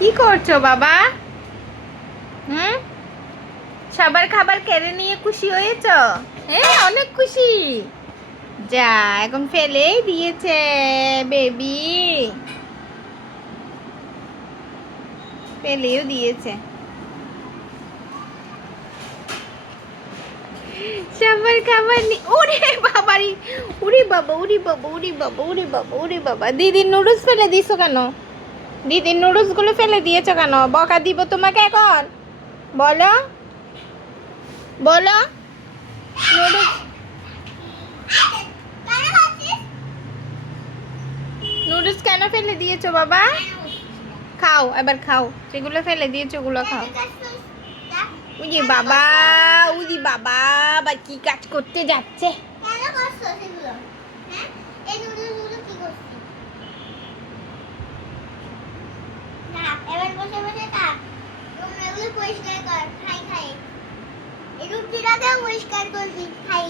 কি করছো বাবা? হুম, সবার খাবার কেড়ে নিয়ে খুশি হয়েছো? হ্যাঁ, অনেক খুশি। যা, এখন ফেলেই দিয়েছে বেবি, ফেলেও দিয়েছে। সবার খাবার ওরে বাবারি, উরি বাবা, উরি বাবা, উরি বাবা, উরি বাবা, উরি বাবা। দিদির নুডলস ফেলে দিছো কেন? দিদির নুডলস গুলো ফেলে দিয়েছো কেন? বকা দিব তোমাকে এখন? বলো, বলো। নুডলস, নুডলস কেন ফেলে দিয়েছো বাবা? খাও, এবার খাও। যেগুলো ফেলে দিয়েছো ওগুলো খাও। উজি বাবা, উজি বাবা, আবার কি কাজ করতে যাচ্ছে? কেন করছো সেগুলো? হ্যাঁ, এই নুডলসগুলো কি করছিস? না, এবার বসে বসে থাক। তুমি এগুলো পরিষ্কার কর, খাই খাই। এই রুটিটাকেও পরিষ্কার করবি, খাই।